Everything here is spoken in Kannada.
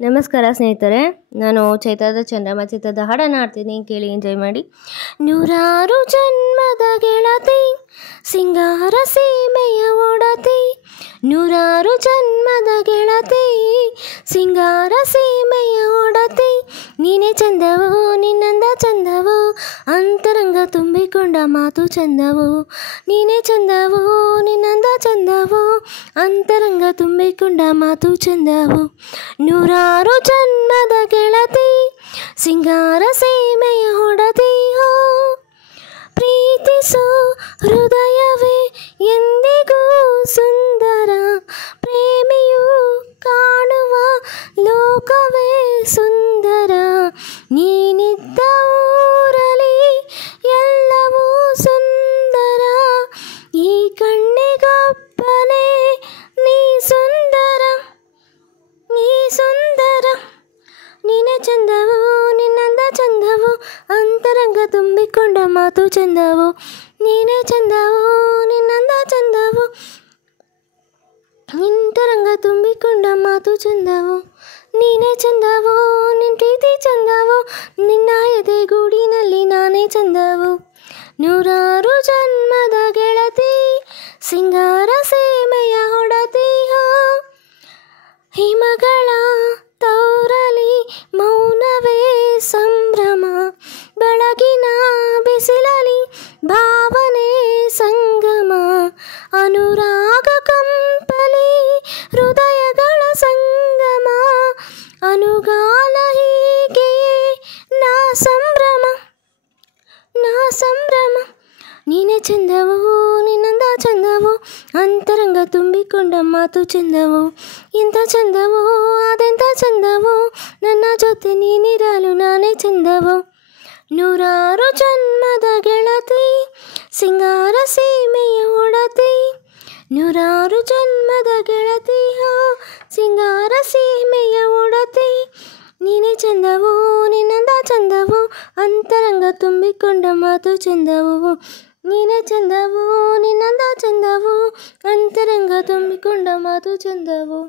ನಮಸ್ಕಾರ ಸ್ನೇಹಿತರೆ, ನಾನು ಚೈತ್ರದ ಚಂದ್ರಮ ಚಿತ್ರದ ಹಾಡನ್ನು ಹಾಡ್ತೀನಿ, ಕೇಳಿ ಎಂಜಾಯ್ ಮಾಡಿ. ನೂರಾರು ಜನ್ಮದ ಗೆಳತಿ, ಸಿಂಗಾರ ಸೀಮೆಯ ಒಡತಿ. ನೂರಾರು ಜನ್ಮದ ಗೆಳತಿ, ಸಿಂಗಾರ ಸೀಮೆಯ ಒಡತಿ. ನೀನೇ ಚಂದವು, ನಿನ್ನಂದ ಚಂದವು, ಅಂತರಂಗ ತುಂಬಿಕೊಂಡ ಮಾತು ಚಂದವು. ನೀನೇ ಚಂದವು, ನಿನ್ನಂದ ಚಂದವು, ಅಂತರಂಗ ತುಂಬಿಕೊಂಡ ಮಾತು ಚಂದವು. ನೂರಾರು ಜನ್ಮದ ಗೆಳತಿ, ಸಿಂಗಾರ ಸೀಮೆಯ ಹೊಡತಿ. ಹೋ ಪ್ರೀತಿಸು ಹೃದಯವೇ ಎಂದಿಗೂ ಸುಂದರ, ಪ್ರೇಮಿಯು ಕಾಣುವ ಲೋಕವೇ ಸುಂದರ. ನೀನಿದ್ದ ಊರಲಿ ಎಲ್ಲವೂ ಸುಂದರ, ಈ ಕಣ್ಣಿಗೊಬ್ಬನೇ ನೀ ಸುಂದರ, ನೀ ಸುಂದರ. ನೀನೇ ಚಂದವು, ನಿನ್ನಂದ ಚಂದವು, ಅಂತರಂಗ ತುಂಬಿಕೊಂಡ ಮಾತು ಚಂದವು. ನೀನೇ ಚಂದವು, ನಿನ್ನಂದ ಚಂದವು, ಅಂತರಂಗ ತುಂಬಿಕೊಂಡ ಮಾತು ಚಂದವು. ನೀನೇ ಚಂದವು, ನಿನ್ನ ಪ್ರೀತಿ ಚಂದವು, ನಿನ್ನ ಎದೆಗೂಡಿನಲ್ಲಿ ನಾನೇ ಚಂದವು. ನೂರಾರು ಜನ್ಮದ ಗೆಳತಿ, ಸಿಂಗಾರ ಸೀಮೆಯ ಹೊಡತಿ. ಹೋ ಹಿಮಗಳ ತೌರಲಿ ಮೌನವೇ ಸಂಭ್ರಮ, ಬೆಳಗಿನ ಬಿಸಿಲಲಿ ಭಾವನೆ ಸಂಗಮ. ಅನುರಾಗ ಕಂಪಲಿ ಹೃದಯಗಳ ಸಂಗಮ, ಅನುಗಾಲ ಹೀಗೆಯೇ ನಾ ಸಂಭ್ರಮ, ನಾ ಸಂಭ್ರಮ. ನೀನೇ ಚಂದವು, ನಿನ್ನಂದ ಚಂದವು, ಅಂತರಂಗ ತುಂಬಿಕೊಂಡ ಮಾತು ಚಂದವು. ಇಂಥ ಚಂದವು ಅದೆಂಥ ಚಂದವು, ನನ್ನ ಜೊತೆ ನೀನಿರಲು ನಾನೇ ಚಂದವು. ನೂರಾರು ಜನ್ಮದ ಗೆಳತಿ, ಸಿಂಗಾರ ಸೀಮೆಯ ಒಡತಿ. ನೂರಾರು ಜನ್ಮದ ಗೆಳತಿ, ಹೋ ಸಿಂಗಾರ ಸೀಮೆಯ ಒಡತಿ. ನೀನೇ ಚಂದವು, ನಿನ್ನಂದ ಚಂದವು, ಅಂತರಂಗ ತುಂಬಿಕೊಂಡ ಮಾತು ಚಂದವು. ನೀನೇ ಚಂದವು, ನಿನ್ನಂದ ಚಂದವು, ಅಂತರಂಗ ತುಂಬಿಕೊಂಡ ಮಾತು ಚಂದವು.